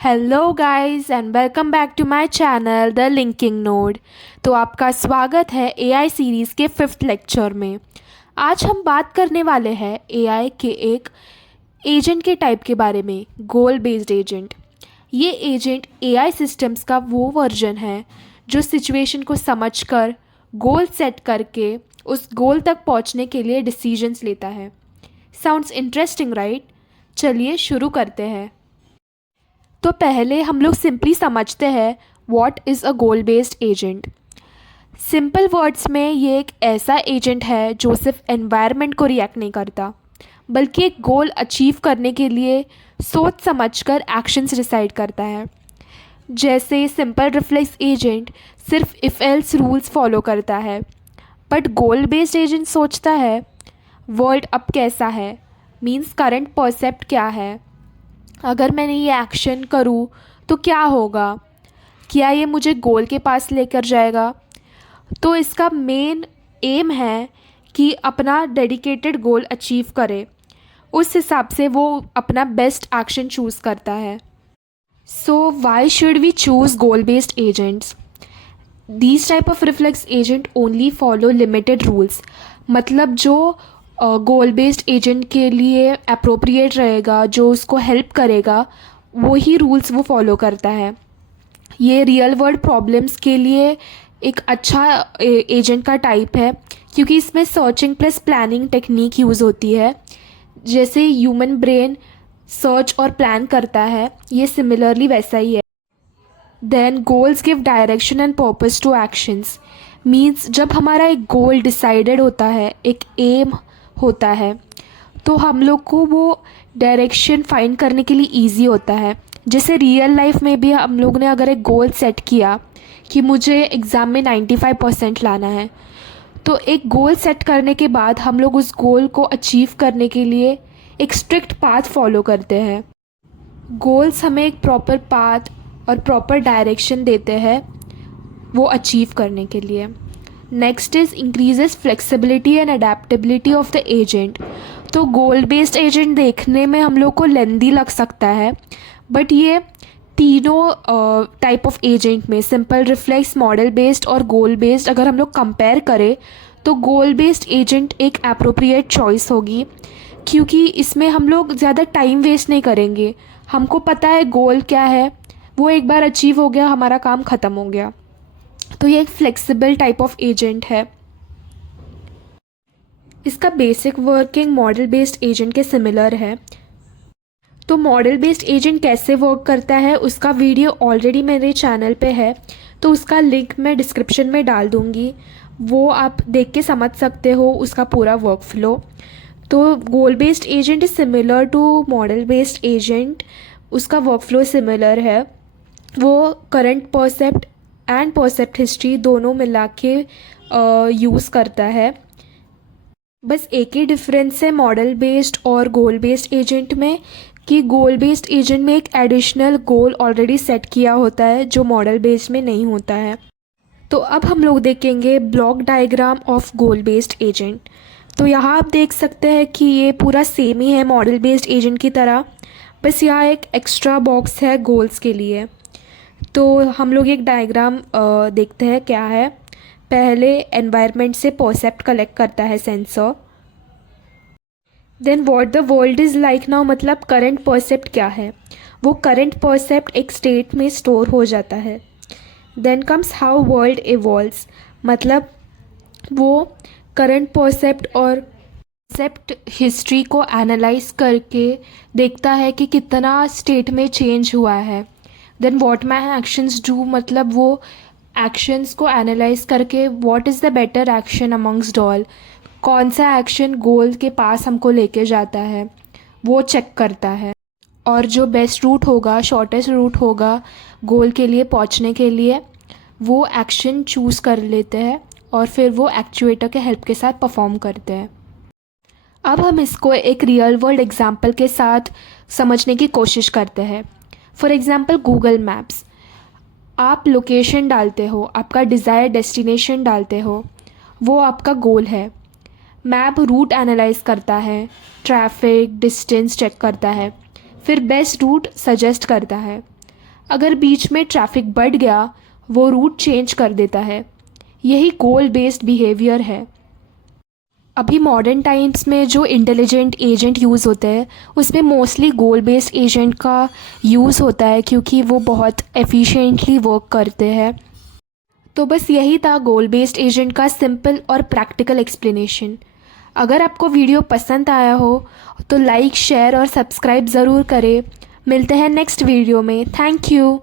Hello guys and welcome back to my channel the linking node. तो आपका स्वागत है एआई सीरीज़ के 5th लेक्चर में। आज हम बात करने वाले हैं एआई के एक एजेंट के टाइप के बारे में, गोल बेस्ड एजेंट। ये एजेंट एआई सिस्टम्स का वो वर्जन है जो सिचुएशन को समझकर गोल सेट करके उस गोल तक पहुंचने के लिए डिसीजंस लेता है। Sounds interesting right? चलिए शुरू करते हैं। तो पहले हम लोग सिंपली समझते हैं what is a goal based agent. Simple words में ये एक ऐसा एजेंट है जो सिर्फ एनवायरनमेंट को रिएक्ट नहीं करता, बल्कि एक गोल अचीव करने के लिए सोच समझकर एक्शंस डिसाइड करता है। जैसे सिंपल रिफ्लेक्स एजेंट सिर्फ इफ़ एल्स रूल्स फॉलो करता है, बट गोल बेस्ड एजेंट सोचता है वर्ल्ड अब कैसा है, मीन्स करंट परसेप्ट क्या है, अगर मैंने ये एक्शन करूँ तो क्या होगा, क्या ये मुझे गोल के पास लेकर जाएगा। तो इसका मेन एम है कि अपना डेडिकेटेड गोल अचीव करे, उस हिसाब से वो अपना बेस्ट एक्शन चूज़ करता है। So why should we choose goal based agents? These type of reflex agent only follow limited rules. मतलब जो गोल बेस्ड एजेंट के लिए अप्रोप्रिएट रहेगा, जो उसको हेल्प करेगा, वो ही रूल्स वो फॉलो करता है। ये रियल वर्ल्ड प्रॉब्लम्स के लिए एक अच्छा एजेंट का टाइप है, क्योंकि इसमें searching plus planning technique use होती है। जैसे ह्यूमन ब्रेन सर्च और प्लान करता है, ये सिमिलरली वैसा ही है। Then goals give direction and purpose to actions. Means जब हमारा एक गोल डिसाइडेड होता है, एक एम होता है, तो हम लोग को वो डायरेक्शन फाइंड करने के लिए इजी होता है। जैसे रियल लाइफ में भी हम लोग ने अगर एक गोल सेट किया कि मुझे एग्ज़ाम में 95% लाना है, तो एक गोल सेट करने के बाद हम लोग उस गोल को अचीव करने के लिए एक स्ट्रिक्ट पाथ फॉलो करते हैं। गोल्स हमें एक प्रॉपर पाथ और प्रॉपर डायरेक्शन देते हैं वो अचीव करने के लिए। Next is increases flexibility and adaptability of the agent. तो गोल बेस्ड एजेंट देखने में हम लोग को लेंदी लग सकता है, बट ये तीनों टाइप ऑफ एजेंट में सिंपल रिफ्लेक्स, मॉडल बेस्ड और गोल बेस्ड अगर हम लोग कंपेयर करें तो गोल बेस्ड एजेंट एक अप्रोप्रिएट चॉइस होगी, क्योंकि इसमें हम लोग ज़्यादा टाइम वेस्ट नहीं करेंगे। हमको पता है गोल क्या है, वो एक बार अचीव हो गया, हमारा काम ख़त्म हो गया। तो ये एक फ्लेक्सिबल टाइप ऑफ एजेंट है। इसका basic working model based agent के सिमिलर है। तो मॉडल बेस्ड एजेंट कैसे वर्क करता है उसका वीडियो ऑलरेडी मेरे चैनल पे है, तो उसका लिंक मैं डिस्क्रिप्शन में डाल दूँगी, वो आप देख के समझ सकते हो उसका पूरा वर्क फ्लो। तो goal based agent is similar to model based agent, उसका वर्क फ्लो सिमिलर है। वो current percept and percept history दोनों मिला के यूज़ करता है। बस एक ही डिफरेंस है मॉडल बेस्ड और गोल बेस्ड एजेंट में, कि गोल बेस्ड एजेंट में एक एडिशनल गोल ऑलरेडी सेट किया होता है जो मॉडल बेस्ड में नहीं होता है। तो अब हम लोग देखेंगे block diagram of goal based agent. तो यहाँ आप देख सकते हैं कि ये पूरा सेम ही है मॉडल बेस्ड एजेंट की तरह, बस यहाँ एक एक्स्ट्रा बॉक्स है गोल्स के लिए। तो हम लोग एक डायग्राम देखते हैं क्या है। पहले एनवायरनमेंट से परसेप्ट कलेक्ट करता है sensor. Then what the world is like now, मतलब करंट परसेप्ट क्या है, वो करंट परसेप्ट एक स्टेट में स्टोर हो जाता है। Then comes how world evolves, मतलब वो करंट परसेप्ट और परसेप्ट हिस्ट्री को एनालाइज करके देखता है कि कितना स्टेट में चेंज हुआ है। Then what my actions do, मतलब वो एक्शंस को एनालाइज करके what is the better action amongst all, कौन सा एक्शन गोल के पास हमको लेके जाता है वो चेक करता है, और जो बेस्ट रूट होगा, शॉर्टेस्ट रूट होगा गोल के लिए पहुंचने के लिए, वो एक्शन चूज़ कर लेते हैं और फिर वो एक्चुएटर के हेल्प के साथ परफॉर्म करते हैं। अब हम इसको एक रियल वर्ल्ड एग्जाम्पल के साथ समझने की कोशिश करते हैं। फॉर एग्ज़ाम्पल गूगल मैप्स, आप लोकेशन डालते हो, आपका डिज़ायर डेस्टिनेशन डालते हो, वो आपका गोल है। मैप रूट एनालाइज करता है, ट्रैफिक डिस्टेंस चेक करता है, फिर बेस्ट रूट सजेस्ट करता है। अगर बीच में ट्रैफिक बढ़ गया वो रूट चेंज कर देता है। यही गोल बेस्ड बिहेवियर है। अभी मॉडर्न टाइम्स में जो इंटेलिजेंट एजेंट यूज़ होते हैं उसमें मोस्टली गोल बेस्ड एजेंट का यूज़ होता है क्योंकि वो बहुत एफिशिएंटली वर्क करते हैं। तो बस यही था गोल बेस्ड एजेंट का सिंपल और प्रैक्टिकल एक्सप्लेनेशन। अगर आपको वीडियो पसंद आया हो तो लाइक शेयर और सब्सक्राइब ज़रूर करें। मिलते हैं नेक्स्ट वीडियो में। Thank you.